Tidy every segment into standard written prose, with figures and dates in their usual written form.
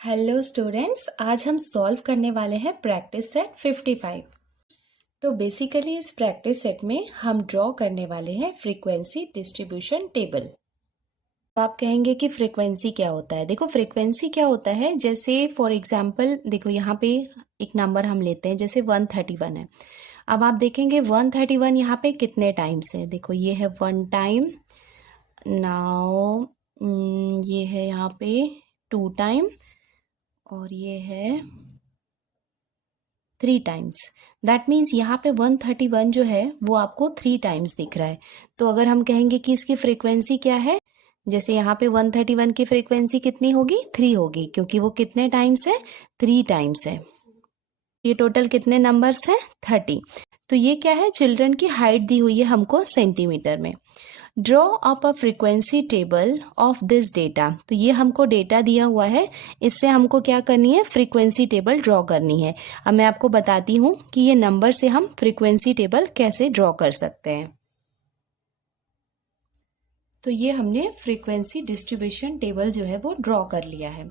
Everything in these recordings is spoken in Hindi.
हेलो स्टूडेंट्स, आज हम सॉल्व करने वाले हैं प्रैक्टिस सेट 55। तो बेसिकली इस प्रैक्टिस सेट में हम ड्रॉ करने वाले हैं फ्रीक्वेंसी डिस्ट्रीब्यूशन टेबल। तो आप कहेंगे कि फ्रीक्वेंसी क्या होता है। देखो फ्रीक्वेंसी क्या होता है, जैसे फॉर एग्जांपल देखो यहाँ पे एक नंबर हम लेते हैं, जैसे 131 है। अब आप देखेंगे 131 यहाँ पे कितने टाइम्स है। देखो ये है 1 टाइम, नाउ ये है यहाँ पे 2 टाइम और ये है 3 टाइम्स। दैट मीन्स यहाँ पे 131 जो है वो आपको 3 टाइम्स दिख रहा है। तो अगर हम कहेंगे कि इसकी फ्रीक्वेंसी क्या है, जैसे यहाँ पे 131 की फ्रीक्वेंसी कितनी होगी, 3 होगी, क्योंकि वो कितने टाइम्स है, 3 टाइम्स है। ये टोटल कितने नंबर्स हैं, 30। तो ये क्या है, चिल्ड्रन की हाइट दी हुई है हमको सेंटीमीटर में। Draw up a frequency table of this data. तो ये हमको डेटा दिया हुआ है, इससे हमको क्या करनी है, फ्रीक्वेंसी टेबल ड्रॉ करनी है। अब मैं आपको बताती हूँ कि ये नंबर से हम फ्रीक्वेंसी टेबल कैसे ड्रॉ कर सकते हैं। तो ये हमने फ्रीक्वेंसी डिस्ट्रीब्यूशन टेबल जो है वो ड्रॉ कर लिया है।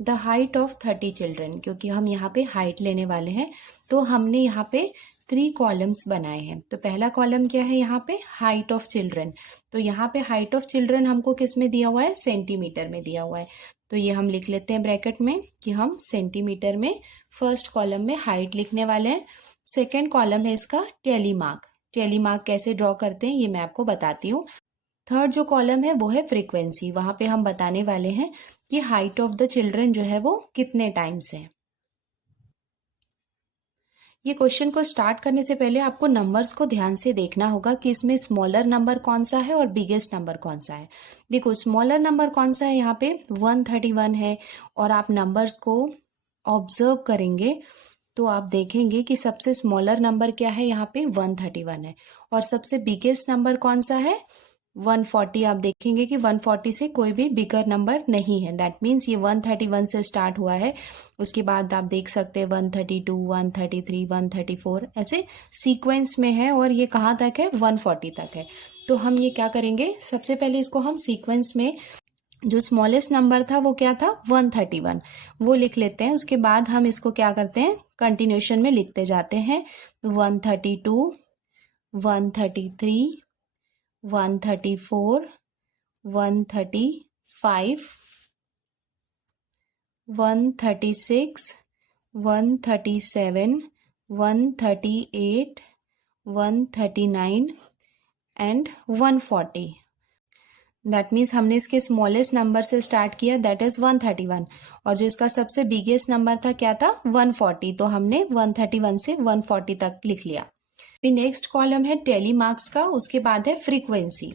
द हाइट ऑफ 30 चिल्ड्रन, क्योंकि हम यहाँ पे हाइट लेने वाले हैं, तो हमने यहाँ पे 3 कॉलम्स बनाए हैं। तो पहला कॉलम क्या है, यहाँ पे हाइट ऑफ चिल्ड्रन। तो यहाँ पे हाइट ऑफ चिल्ड्रन हमको किस में दिया हुआ है, सेंटीमीटर में दिया हुआ है। तो ये हम लिख लेते हैं ब्रैकेट में कि हम सेंटीमीटर में फर्स्ट कॉलम में हाइट लिखने वाले हैं। सेकेंड कॉलम है इसका टेलीमार्क। टेलीमार्क कैसे ड्रॉ करते हैं ये मैं आपको बताती हूँ। थर्ड जो कॉलम है वो है फ्रीक्वेंसी, वहां पे हम बताने वाले हैं कि हाइट ऑफ द चिल्ड्रन जो है वो कितने टाइम्स है। ये क्वेश्चन को स्टार्ट करने से पहले आपको नंबर्स को ध्यान से देखना होगा कि इसमें स्मॉलर नंबर कौन सा है और बिगेस्ट नंबर कौन सा है। देखो स्मॉलर नंबर कौन सा है, यहाँ पे 131 है। और आप नंबर्स को ऑब्जर्व करेंगे तो आप देखेंगे कि सबसे स्मॉलर नंबर क्या है, यहाँ पे 131 है। और सबसे बिगेस्ट नंबर कौन सा है, 140। आप देखेंगे कि 140 से कोई भी बिगर नंबर नहीं है। दैट मीन्स ये 131 से स्टार्ट हुआ है। उसके बाद आप देख सकते हैं 132, 133, 134 ऐसे सीक्वेंस में है, और ये कहाँ तक है, 140 तक है। तो हम ये क्या करेंगे, सबसे पहले इसको हम सीक्वेंस में जो स्मॉलेस्ट नंबर था वो क्या था, 131, वो लिख लेते हैं। उसके बाद हम इसको क्या करते हैं, कंटिन्यूशन में लिखते जाते हैं। 132, 133, 134, 135, 136, 137, 138, 139 एंड 140। दैट मीन्स हमने इसके स्मॉलेस्ट नंबर से स्टार्ट किया, दैट इज 131। और जो इसका सबसे बिगेस्ट नंबर था क्या था, 140। तो हमने 131 से 140 तक लिख लिया। फिर नेक्स्ट कॉलम है टेली मार्क्स का, उसके बाद है फ्रीक्वेंसी।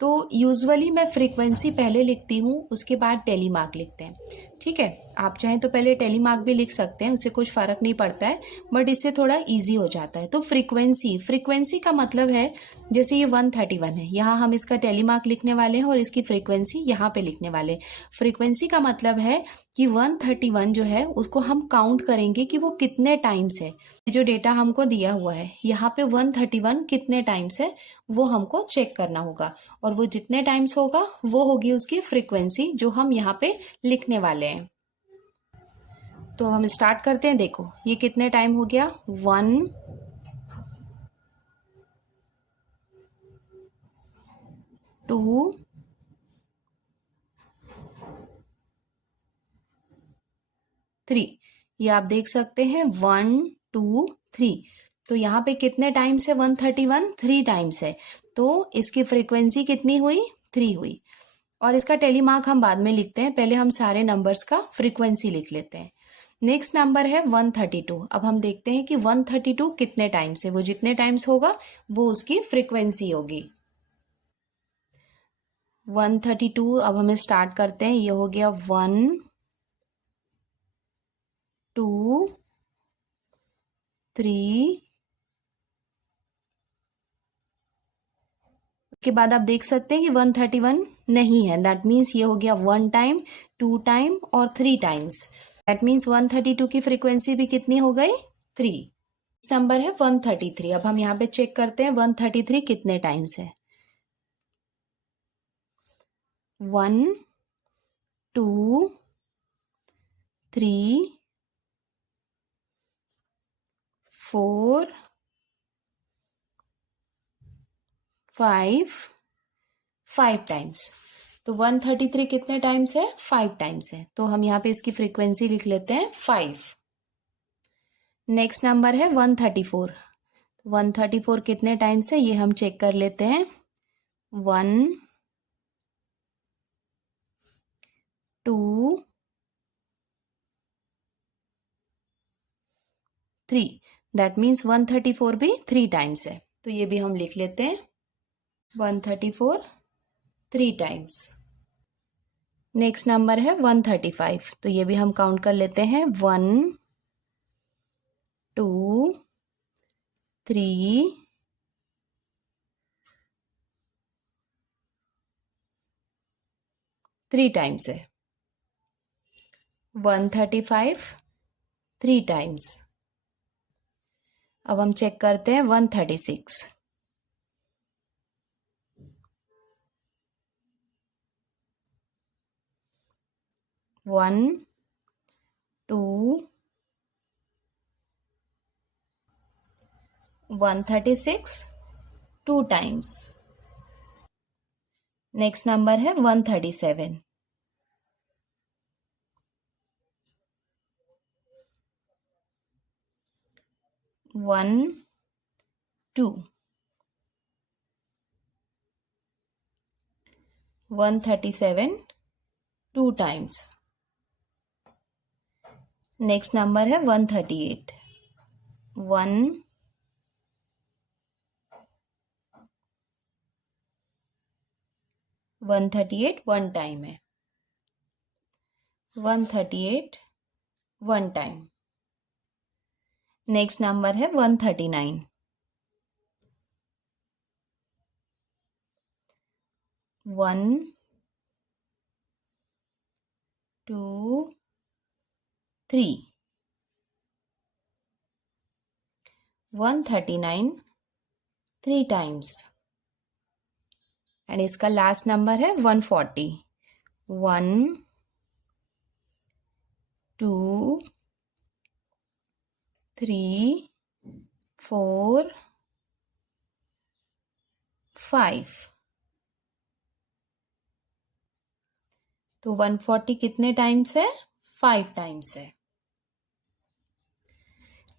तो यूजुअली मैं फ्रीक्वेंसी पहले लिखती हूँ, उसके बाद टेली मार्क लिखते हैं। ठीक है, आप चाहें तो पहले टेली मार्क भी लिख सकते हैं, उससे कुछ फर्क नहीं पड़ता है, बट इससे थोड़ा इजी हो जाता है। तो फ्रीक्वेंसी, फ्रीक्वेंसी का मतलब है, जैसे ये 131 है, यहाँ हम इसका टेली मार्क लिखने वाले हैं और इसकी फ्रीक्वेंसी यहाँ पे लिखने वाले। फ्रीक्वेंसी का मतलब है कि 131 जो है उसको हम काउंट करेंगे कि वो कितने टाइम्स है। जो डेटा हमको दिया हुआ है यहाँ पे 131 कितने टाइम्स है वो हमको चेक करना होगा, और वो जितने टाइम्स होगा वो होगी उसकी फ्रीक्वेंसी जो हम यहाँ पे लिखने वाले हैं। तो हम स्टार्ट करते हैं। देखो ये कितने टाइम हो गया, 1, 2, 3। ये आप देख सकते हैं 1, 2, 3। तो यहाँ पे कितने टाइम्स है, 131, 3 टाइम्स है। तो इसकी फ्रीक्वेंसी कितनी हुई, 3 हुई। और इसका टेलीमार्क हम बाद में लिखते हैं, पहले हम सारे नंबर्स का फ्रीक्वेंसी लिख लेते हैं। नेक्स्ट नंबर है 132। अब हम देखते हैं कि 132 कितने टाइम्स है, वो जितने टाइम्स होगा वो उसकी फ्रीक्वेंसी होगी। 132 अब हमें स्टार्ट करते हैं। ये हो गया 1, 2, 3। उसके बाद आप देख सकते हैं कि 131 नहीं है, दैट मीन्स ये हो गया 1 टाइम, 2 टाइम और 3 टाइम्स। दैट मीन्स 132 की फ्रीक्वेंसी भी कितनी हो गई, 3। नंबर है 133। अब हम यहाँ पे चेक करते हैं 133 कितने टाइम्स है। 1, 2, 3 4 5 5 टाइम्स। तो 133 कितने टाइम्स है? 5 टाइम्स है। तो हम यहाँ पे इसकी फ्रीक्वेंसी लिख लेते हैं 5। नेक्स्ट नंबर है 134। 134 कितने टाइम्स है ये हम चेक कर लेते हैं। 1 2 3। दैट मीन्स 134 भी 3 टाइम्स है। तो ये भी हम लिख लेते हैं 134 3 टाइम्स। नेक्स्ट नंबर है 135। तो ये भी हम काउंट कर लेते हैं 1 2 3 3 टाइम्स है। 135 3 टाइम्स। अब हम चेक करते हैं 136। 1 2 136 2 टाइम्स। नेक्स्ट नंबर है 137। 1 2 137 2 टाइम्स। नेक्स्ट नंबर है 138। 1 138 1 टाइम है। 138 1 टाइम। नेक्स्ट नंबर है 139। 1 2 3 139 3 टाइम्स। एंड इसका लास्ट नंबर है 140। 1 2 3 4 5। तो 140 कितने टाइम्स है? 5 टाइम्स है।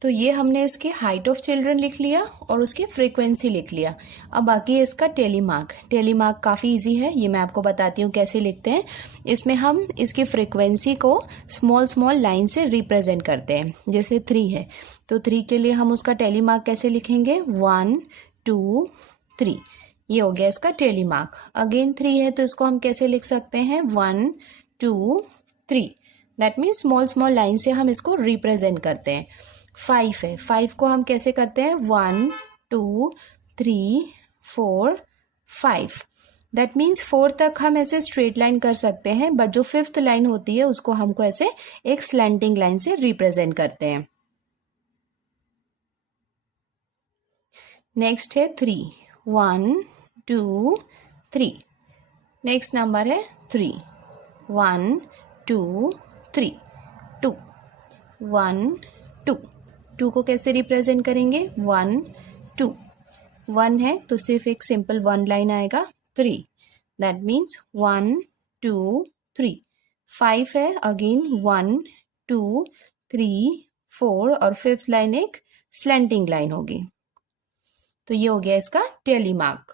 तो ये हमने इसकी हाइट ऑफ चिल्ड्रन लिख लिया और उसकी फ्रीक्वेंसी लिख लिया। अब बाकी है इसका टेलीमार्क। टेलीमार्क काफ़ी इजी है, ये मैं आपको बताती हूँ कैसे लिखते हैं। इसमें हम इसकी फ्रीक्वेंसी को स्मॉल स्मॉल लाइन से रिप्रेजेंट करते हैं। जैसे 3 है तो 3 के लिए हम उसका टेलीमार्क कैसे लिखेंगे? 1 2 3। ये हो गया इसका टेलीमार्क। अगेन 3 है तो इसको हम कैसे लिख सकते हैं? 1 2 3। That means small small line से हम इसको रिप्रेजेंट करते हैं। 5 है, 5 को हम कैसे करते हैं? 1 2 3 4 5। दैट मीन्स 4 तक हम ऐसे स्ट्रेट लाइन कर सकते हैं, बट जो 5th लाइन होती है उसको हमको ऐसे एक स्लैंटिंग लाइन से रिप्रेजेंट करते हैं। नेक्स्ट है 3। 1 2 3। नेक्स्ट नंबर है 3। 1 2 3 2 1 2। 2 को कैसे रिप्रेजेंट करेंगे? 1 2। 1 है तो सिर्फ एक सिंपल 1 लाइन आएगा। 3 दैट मीन्स 1 2 3। 5 है, अगेन 1 2 3 4 और 5th लाइन एक स्लैंटिंग लाइन होगी। तो ये हो गया इसका टेलीमार्क।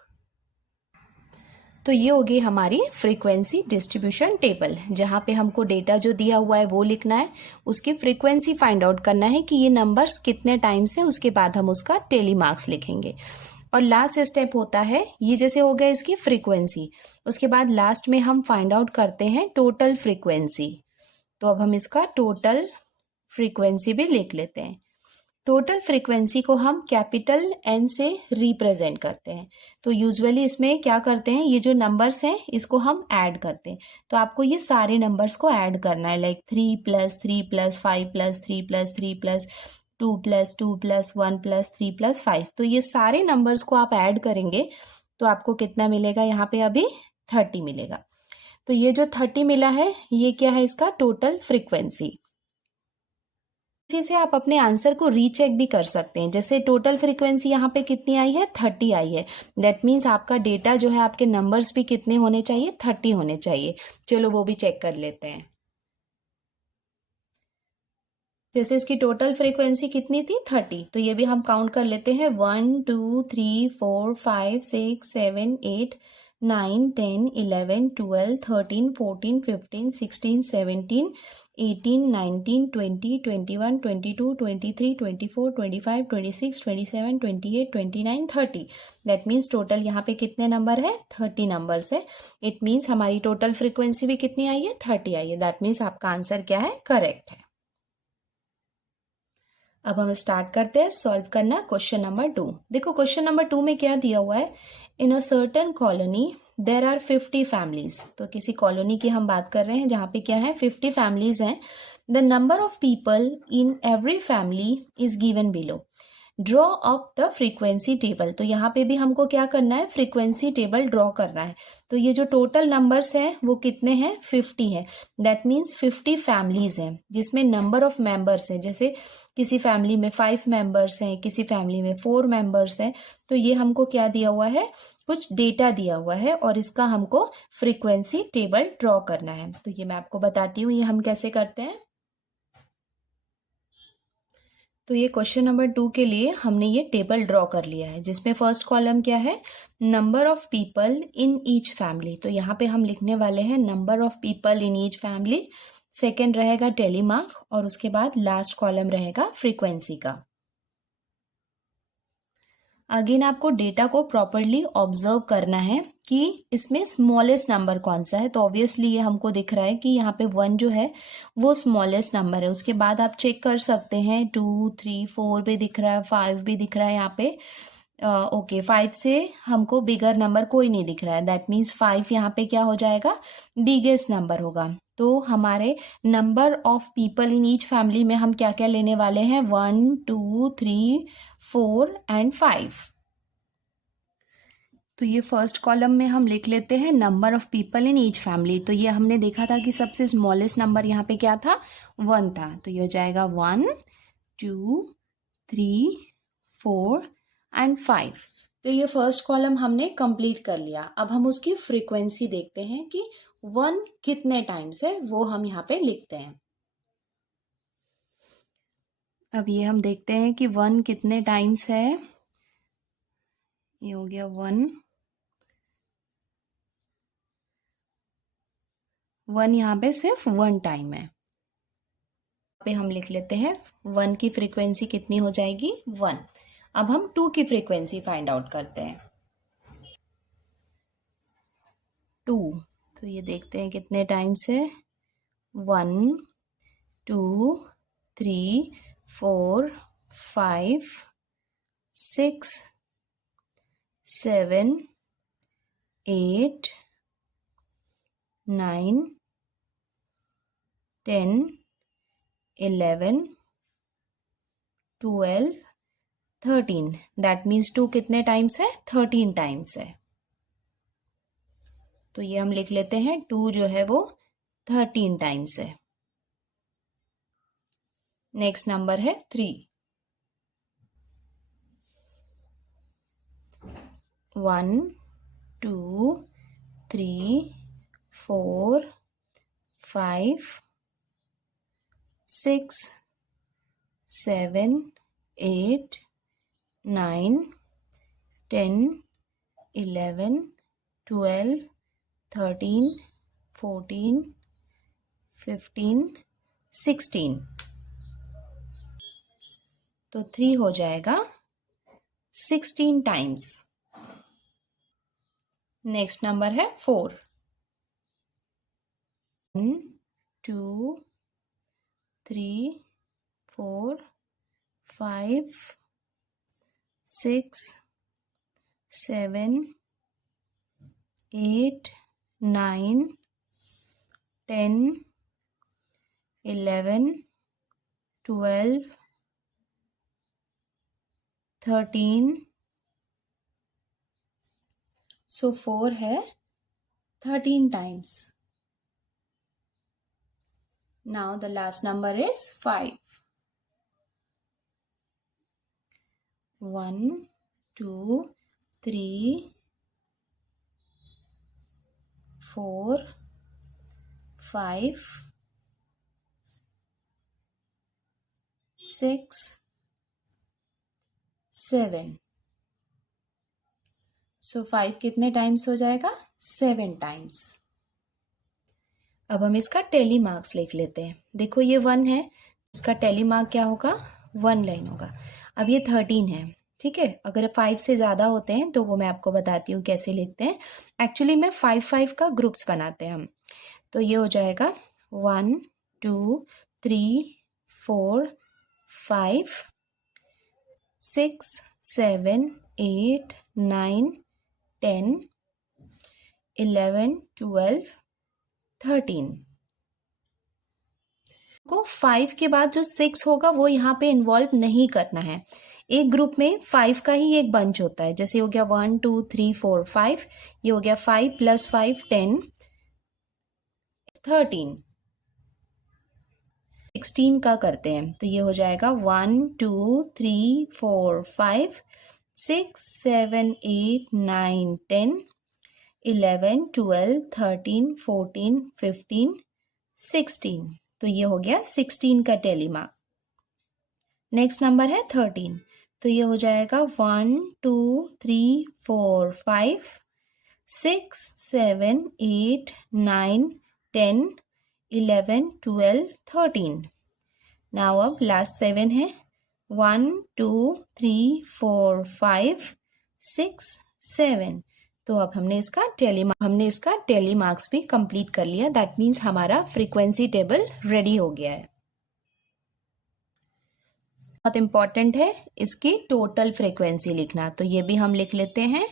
तो ये होगी हमारी फ्रीक्वेंसी डिस्ट्रीब्यूशन टेबल, जहाँ पे हमको डेटा जो दिया हुआ है वो लिखना है, उसकी फ्रीक्वेंसी फाइंड आउट करना है कि ये नंबर्स कितने टाइम्स है, उसके बाद हम उसका टेलीमार्क्स लिखेंगे। और लास्ट स्टेप होता है, ये जैसे हो गया इसकी फ्रीक्वेंसी, उसके बाद लास्ट में हम फाइंड आउट करते हैं टोटल फ्रीक्वेंसी। तो अब हम इसका टोटल फ्रीक्वेंसी भी लिख लेते हैं। टोटल फ्रीक्वेंसी को हम कैपिटल N से रिप्रेजेंट करते हैं। तो यूजुअली इसमें क्या करते हैं, ये जो नंबर्स हैं इसको हम ऐड करते हैं। तो आपको ये सारे नंबर्स को ऐड करना है, लाइक 3 + 3 + 5 + 3 + 3 + 2 + 2 + 1 + 3 + 5। तो ये सारे नंबर्स को आप ऐड करेंगे तो आपको कितना मिलेगा? यहाँ पे अभी 30 मिलेगा। तो ये जो 30 मिला है ये क्या है? इसका टोटल फ्रीक्वेंसी। इसी से आप अपने आंसर को रीचेक भी कर सकते हैं। जैसे टोटल फ्रीक्वेंसी यहाँ पे कितनी आई है, 30 आई है। दैट मीन्स आपका डेटा जो है, आपके नंबर्स भी कितने होने चाहिए, 30 होने चाहिए। चलो वो भी चेक कर लेते हैं। जैसे इसकी टोटल फ्रीक्वेंसी कितनी थी, 30, तो ये भी हम काउंट कर लेते हैं। 1 2 3 4 5 6 7 8 9 10 11 12 13 14 15 16 17 18 19 20 21 22 23 24 25 26 27 28 29 30। दैट मीन्स टोटल यहाँ पे कितने नंबर है, 30 नंबर्स है। इट मीन्स हमारी टोटल फ्रीक्वेंसी भी कितनी आई है, 30 आई है। दैट मीन्स आपका आंसर क्या है, करेक्ट है। अब हम स्टार्ट करते हैं सॉल्व करना क्वेश्चन नंबर 2। देखो क्वेश्चन नंबर 2 में क्या दिया हुआ है, in a certain colony there are 50 families. तो किसी कॉलोनी की हम बात कर रहे हैं जहाँ पे क्या है, 50 फैमिलीज हैं। The number of people in every family is given below. Draw up the frequency table. तो यहाँ पे भी हमको क्या करना है, फ्रीक्वेंसी टेबल ड्रॉ करना है। तो ये जो टोटल नंबर्स हैं वो कितने हैं, 50 हैं। दैट मीन्स 50 फैमिलीज हैं जिसमें नंबर ऑफ मेंबर्स हैं। जैसे किसी फैमिली में 5 मेंबर्स हैं, किसी फैमिली में 4 मेंबर्स हैं। तो ये हमको क्या दिया हुआ है, कुछ डेटा दिया हुआ है और इसका हमको फ्रीक्वेंसी टेबल ड्रॉ करना है। तो ये मैं आपको बताती हूँ ये हम कैसे करते हैं। तो ये क्वेश्चन नंबर 2 के लिए हमने ये टेबल ड्रॉ कर लिया है, जिसमें फर्स्ट कॉलम क्या है, number of people in each family. तो यहाँ पे हम लिखने वाले हैं number of people in each family. Second रहेगा टेलीमार्क और उसके बाद लास्ट कॉलम रहेगा फ्रीक्वेंसी का। अगेन आपको डेटा को प्रॉपरली ऑब्जर्व करना है कि इसमें स्मॉलेस्ट नंबर कौन सा है। तो ऑब्वियसली ये हमको दिख रहा है कि यहाँ पे 1 जो है वो स्मॉलेस्ट नंबर है। उसके बाद आप चेक कर सकते हैं 2 3 4 भी दिख रहा है, 5 भी दिख रहा है यहाँ पे। ओके 5 से हमको बिगर नंबर कोई नहीं दिख रहा है। दैट मीन्स 5 यहाँ पे क्या हो जाएगा, बिगेस्ट नंबर होगा। तो हमारे number of people in each family में हम क्या क्या लेने वाले हैं, 1 2 3 4 एंड 5। तो ये फर्स्ट कॉलम में हम लिख लेते हैं number of people in each family. तो ये हमने देखा था कि सबसे स्मॉलेस्ट नंबर यहाँ पे क्या था, 1 था। तो ये हो जाएगा 1 2 3 4 एंड 5। तो ये फर्स्ट कॉलम हमने कंप्लीट कर लिया। अब हम उसकी फ्रीक्वेंसी देखते हैं कि 1 कितने टाइम्स है, वो हम यहाँ पे लिखते हैं। अब ये हम देखते हैं कि 1 कितने टाइम्स है। ये हो गया 1 यहाँ पे सिर्फ 1 टाइम है। पे हम लिख लेते हैं 1 की फ्रीक्वेंसी कितनी हो जाएगी, 1। अब हम 2 की फ्रीक्वेंसी फाइंड आउट करते हैं। 2, तो ये देखते हैं कितने टाइम्स है, 1 2 3 4 5 6 7 8 9 10 11 12 13। दैट मीन्स 2 कितने टाइम्स है, 13 टाइम्स है। तो ये हम लिख लेते हैं 2 जो है वो 13 टाइम्स है। नेक्स्ट नंबर है 3। 1 2 3 4 5 6 7 8 9 10 11 12 13 14 15 16। तो 3 हो जाएगा 16 टाइम्स। नेक्स्ट नंबर है 4। 1 2 3 4 5 6 7 8 9 10 11 12 13। सो 4 है 13 times. Now the last number is 5। 1 2 3 4 5 6 7। सो 5 कितने टाइम्स हो जाएगा? 7 टाइम्स। अब हम इसका टेली मार्क्स लिख लेते हैं। देखो ये 1 है, इसका टेली मार्क क्या होगा? 1 लाइन होगा। अब ये 13 है, ठीक है। अगर 5 से ज़्यादा होते हैं तो वो मैं आपको बताती हूँ कैसे लिखते हैं। एक्चुअली में 5 का ग्रुप्स बनाते हैं हम। तो ये हो जाएगा 1 2 3 4 5 6 7 8 9 10 11 12 13 को 5 के बाद जो 6 होगा वो यहाँ पे इन्वॉल्व नहीं करना है। एक ग्रुप में 5 का ही एक बंच होता है। जैसे हो गया 1 2 3 4 5, ये हो गया 5 + 5 10 13। 16 का करते हैं तो ये हो जाएगा 1 2 3 4 5 6 7 8 9 10 11 12 13 14 15 16। तो ये हो गया 16 का टेली मार्क। नेक्स्ट नंबर है 13, तो ये हो जाएगा 1 2 3 4 5 6 7 8 9 10 11 12 13। नाउ अब लास्ट 7 है 1 2 3 4 5 6 7। तो अब हमने इसका टेली मार्क्स भी कंप्लीट कर लिया। दैट मीन्स हमारा फ्रीक्वेंसी टेबल रेडी हो गया है। बहुत इंपॉर्टेंट है इसकी टोटल फ्रीक्वेंसी लिखना, तो ये भी हम लिख लेते हैं।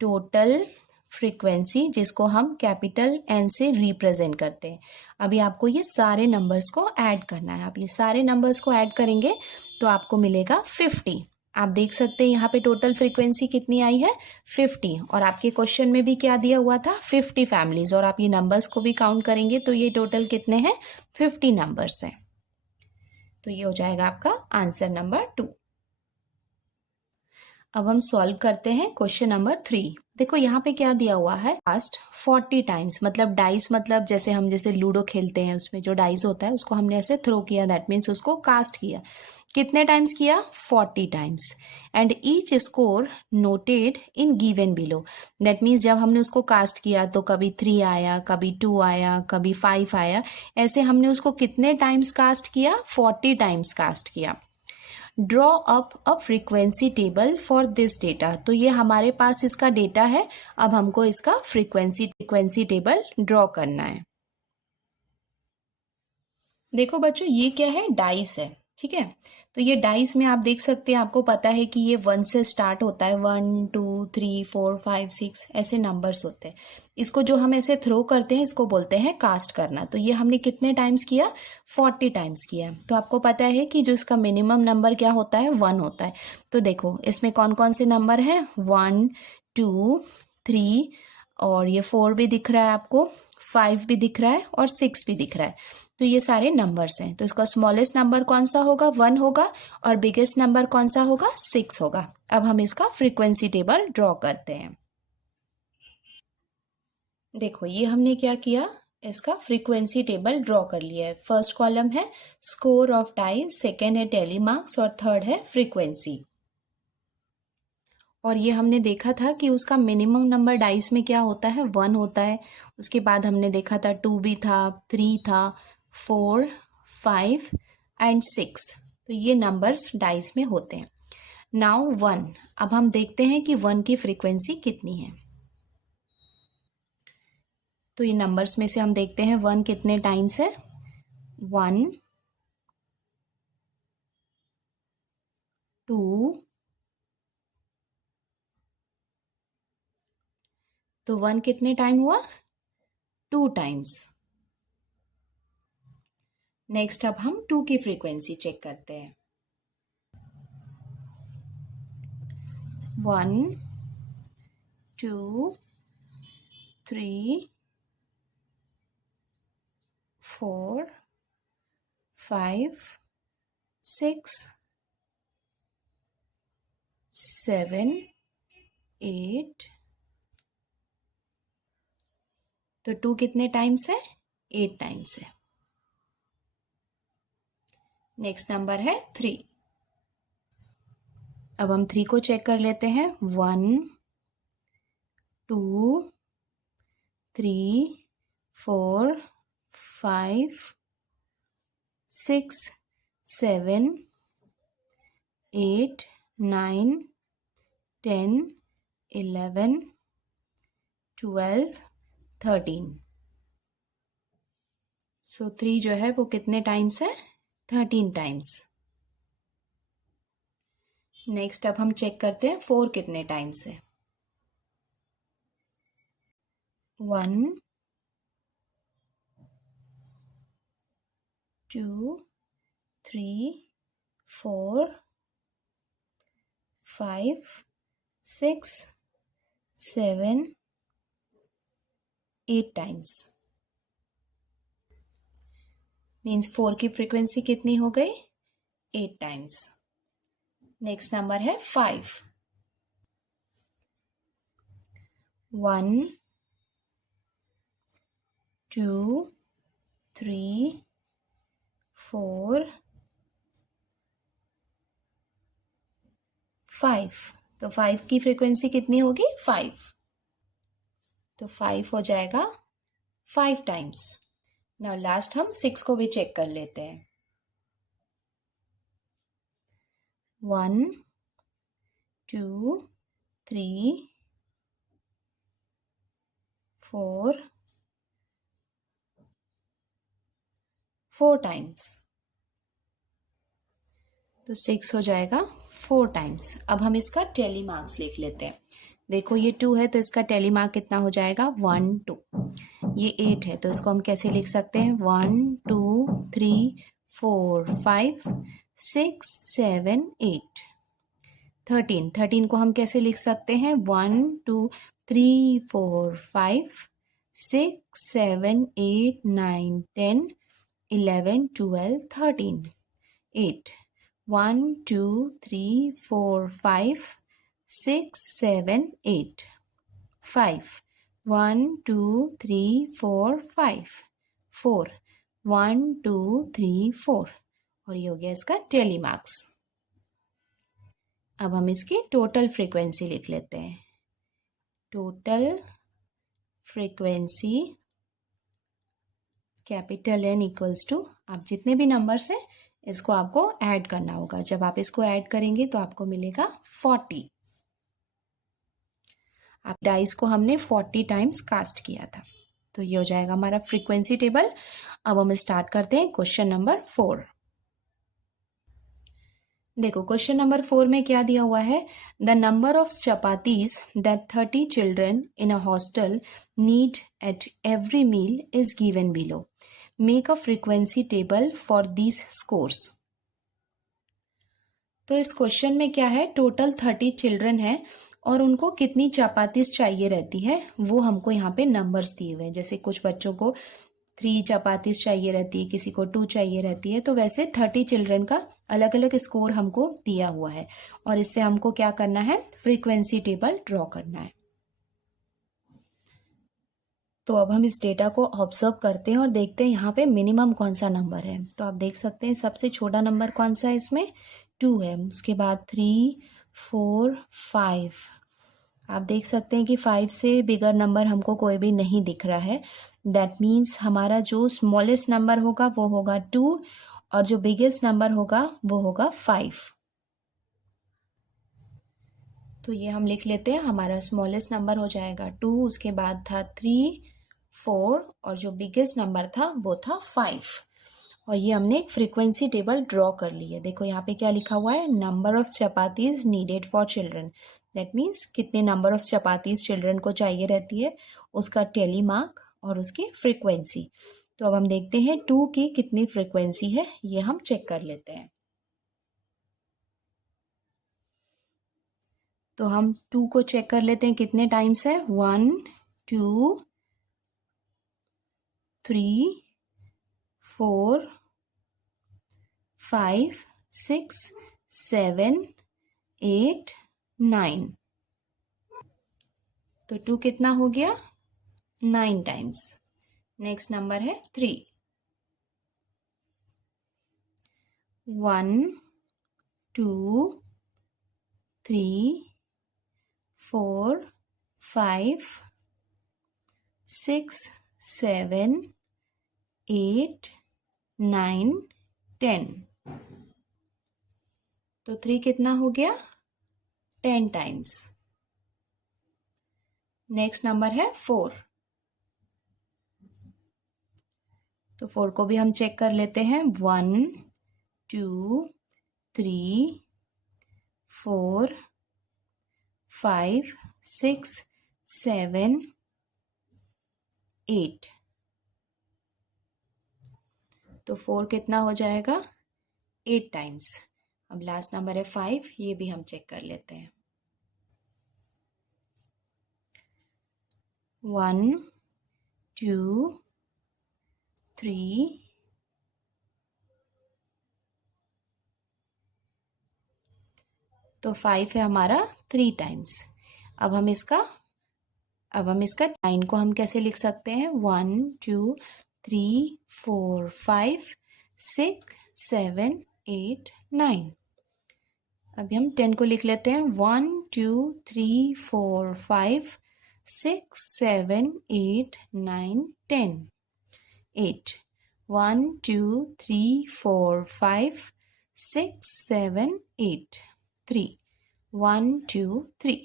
टोटल फ्रीक्वेंसी, जिसको हम कैपिटल एन से रिप्रेजेंट करते हैं। अभी आपको ये सारे नंबर्स को ऐड करना है। आप ये सारे नंबर्स को ऐड करेंगे तो आपको मिलेगा 50। आप देख सकते हैं यहाँ पे टोटल फ्रीक्वेंसी कितनी आई है? 50। और आपके क्वेश्चन में भी क्या दिया हुआ था? 50 फैमिलीज। और आप ये नंबर्स को भी काउंट करेंगे तो ये टोटल कितने हैं? 50 नंबर्स हैं। तो ये हो जाएगा आपका आंसर नंबर 2। अब हम सॉल्व करते हैं क्वेश्चन नंबर 3। देखो यहाँ पे क्या दिया हुआ है? कास्ट 40 टाइम्स, मतलब डाइस, मतलब जैसे लूडो खेलते हैं उसमें जो डाइस होता है उसको हमने ऐसे थ्रो किया, दैट मीन्स उसको कास्ट किया। कितने टाइम्स किया? 40 times. And each score noted in given below. That means जब हमने उसको कास्ट किया तो कभी 3 आया, कभी 2 आया, कभी 5 आया, ऐसे हमने उसको कितने टाइम्स कास्ट किया? 40 टाइम्स कास्ट किया। Draw up a frequency table for this data. तो ये हमारे पास इसका डेटा है। अब हमको इसका फ्रीक्वेंसी टेबल ड्रॉ करना है। देखो बच्चों, ये क्या है? डाइस है, ठीक है। तो ये डाइस में आप देख सकते हैं, आपको पता है कि ये 1 से स्टार्ट होता है। 1 2 3 4 5 6 ऐसे नंबर्स होते हैं। इसको जो हम ऐसे थ्रो करते हैं इसको बोलते हैं कास्ट करना। तो ये हमने कितने टाइम्स किया? 40 टाइम्स किया। तो आपको पता है कि जो इसका मिनिमम नंबर क्या होता है? 1 होता है। तो देखो इसमें कौन कौन से नंबर हैं? 1 2 3, और ये 4 भी दिख रहा है आपको, 5 भी दिख रहा है और 6 भी दिख रहा है। तो ये सारे नंबर्स हैं। तो इसका स्मॉलेस्ट नंबर कौन सा होगा? 1 होगा। और बिगेस्ट नंबर कौन सा होगा? 6 होगा। अब हम इसका फ्रीक्वेंसी टेबल ड्रॉ करते हैं। देखो ये हमने क्या किया? इसका फ्रीक्वेंसी टेबल ड्रॉ कर लिया है। फर्स्ट कॉलम है स्कोर ऑफ डाइज, सेकेंड है टेली मार्क्स और थर्ड है फ्रीक्वेंसी। और ये हमने देखा था कि उसका मिनिमम नंबर डाइस में क्या होता है? 1 होता है। उसके बाद हमने देखा था 2 भी था, 3 था, 4 5 एंड 6। तो ये नंबर्स डाइस में होते हैं। नाउ 1। अब हम देखते हैं कि 1 की फ्रीक्वेंसी कितनी है। तो ये नंबर्स में से हम देखते हैं 1 कितने टाइम्स है। 1 2, तो 1 कितने टाइम हुआ? 2 टाइम्स। नेक्स्ट अब हम 2 की फ्रीक्वेंसी चेक करते हैं। 1 2 3 4 5 6 7 8, तो 2 कितने टाइम्स है? 8 टाइम्स है। नेक्स्ट नंबर है 3। अब हम 3 को चेक कर लेते हैं। 1 2 3 4 5 6 7 8 9 10 11 12 13। सो 3 जो है वो कितने टाइम्स है? 13 टाइम्स। नेक्स्ट अब हम चेक करते हैं 4 कितने टाइम्स है। 1 2 3 4 5 6 7 8 टाइम्स। मीन्स 4 की फ्रीक्वेंसी कितनी हो गई? 8 टाइम्स। नेक्स्ट नंबर है 5। 1 2 3 4 5। तो 5 की फ्रीक्वेंसी कितनी होगी? 5। तो 5 हो जाएगा 5 टाइम्स। नाउ लास्ट हम 6 को भी चेक कर लेते हैं। 1 2 3 4 टाइम्स। तो 6 हो जाएगा 4 टाइम्स। अब हम इसका टेली मार्क्स लिख लेते हैं। देखो ये 2 है तो इसका टेली मार्क कितना हो जाएगा? 1 2। ये 8 है तो इसको हम कैसे लिख सकते हैं? 1 2 3 4 5 6 7 8। 13 को हम कैसे लिख सकते हैं? 1 2 3 4 5 6 7 8 9 10 11 12 13 8। 1 2 3 4 5 6 7 8 5 1 2 3 4 5 4 1 2 3 4। और ये हो गया इसका टेली मार्क्स। अब हम इसकी टोटल फ्रीक्वेंसी लिख लेते हैं। Total frequency capital N equals to, आप जितने भी नंबर्स हैं इसको आपको ऐड करना होगा। जब आप इसको ऐड करेंगे तो आपको मिलेगा 40। आप डाइस को हमने 40 टाइम्स कास्ट किया था। तो ये हो जाएगा हमारा फ्रीक्वेंसी टेबल। अब हम स्टार्ट करते हैं क्वेश्चन नंबर 4। देखो क्वेश्चन नंबर 4 में क्या दिया हुआ है? The number of chapatis that 30 children in a hostel need at every meal is given below. Make a frequency table for these scores. तो इस क्वेश्चन में क्या है? टोटल 30 चिल्ड्रन है और उनको कितनी चपातीस चाहिए रहती है वो हमको यहाँ पे नंबर्स दिए हुए हैं। जैसे कुछ बच्चों को 3 चपातीस चाहिए रहती है, किसी को 2 चाहिए रहती है। तो वैसे 30 चिल्ड्रन का अलग अलग स्कोर हमको दिया हुआ है और इससे हमको क्या करना है? फ्रीक्वेंसी टेबल ड्रॉ करना है। तो अब हम इस डेटा को ऑब्जर्व करते हैं और देखते हैं यहाँ पे मिनिमम कौन सा नंबर है। तो आप देख सकते हैं सबसे छोटा नंबर कौन सा है इसमें? 2 है। उसके बाद 3 4 5। आप देख सकते हैं कि 5 से बिगर नंबर हमको कोई भी नहीं दिख रहा है। दैट मीन्स हमारा जो स्मॉलेस्ट नंबर होगा वो होगा 2 और जो बिगेस्ट नंबर होगा वो होगा 5। तो ये हम लिख लेते हैं। हमारा स्मॉलेस्ट नंबर हो जाएगा 2, उसके बाद था 3 4 और जो बिगेस्ट नंबर था वो था 5। और ये हमने एक फ्रीक्वेंसी टेबल ड्रॉ कर ली है। देखो यहाँ पे क्या लिखा हुआ है? Number of chapatis needed for children. That means कितने नंबर ऑफ चपातीज चिल्ड्रन को चाहिए रहती है, उसका टेली मार्क और उसकी फ्रीक्वेंसी। तो अब हम देखते हैं 2 की कितनी फ्रीक्वेंसी है, ये हम चेक कर लेते हैं। तो हम 2 को चेक कर लेते हैं कितने टाइम्स है। 1 2 3 4 5 6 7 8 9। तो 2 कितना हो गया? 9 टाइम्स। नेक्स्ट नंबर है 3। 1 2 3 4 5 6 7 8 9 10। तो 3 कितना हो गया? 10 टाइम्स। नेक्स्ट नंबर है 4। तो 4 को भी हम चेक कर लेते हैं। 1 2 3 4 5 6 7 8। तो 4 कितना हो जाएगा? 8 टाइम्स। अब लास्ट नंबर है 5, ये भी हम चेक कर लेते हैं। 1 2 3 तो 5 है हमारा 3 टाइम्स। अब हम इसका 9 को हम कैसे लिख सकते हैं? 1 2 3 4 5 6 7 8 9। अभी हम 10 को लिख लेते हैं। 1 2 3 4 5 6 7 8 9 10 8। 1 2 3 4 5 6 7 8 3 1 2 3।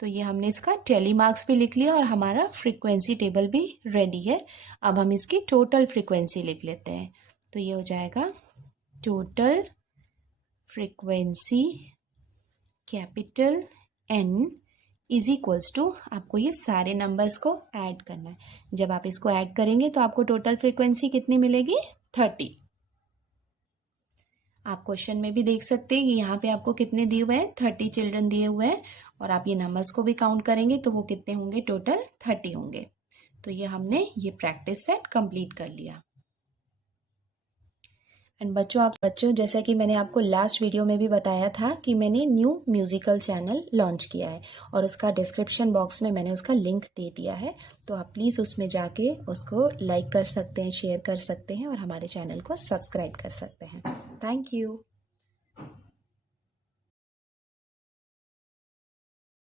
तो ये हमने इसका टैली मार्क्स भी लिख लिया और हमारा फ्रीक्वेंसी टेबल भी रेडी है। अब हम इसकी टोटल फ्रीक्वेंसी लिख लेते हैं। तो ये हो जाएगा total frequency capital N is equals to, आपको ये सारे नंबर्स को ऐड करना है। जब आप इसको ऐड करेंगे तो आपको टोटल फ्रीक्वेंसी कितनी मिलेगी? 30। आप क्वेश्चन में भी देख सकते हैं कि यहाँ पे आपको कितने दिए हुए हैं? 30 चिल्ड्रन दिए हुए हैं। और आप ये नंबर्स को भी काउंट करेंगे तो वो कितने होंगे? टोटल 30 होंगे। तो ये हमने ये प्रैक्टिस सेट कंप्लीट कर लिया। एंड बच्चों जैसा कि मैंने आपको लास्ट वीडियो में भी बताया था कि मैंने न्यू म्यूजिकल चैनल लॉन्च किया है और उसका डिस्क्रिप्शन बॉक्स में मैंने उसका लिंक दे दिया है। तो आप प्लीज़ उसमें जाके उसको लाइक कर सकते हैं, शेयर कर सकते हैं और हमारे चैनल को सब्सक्राइब कर सकते हैं। Thank you.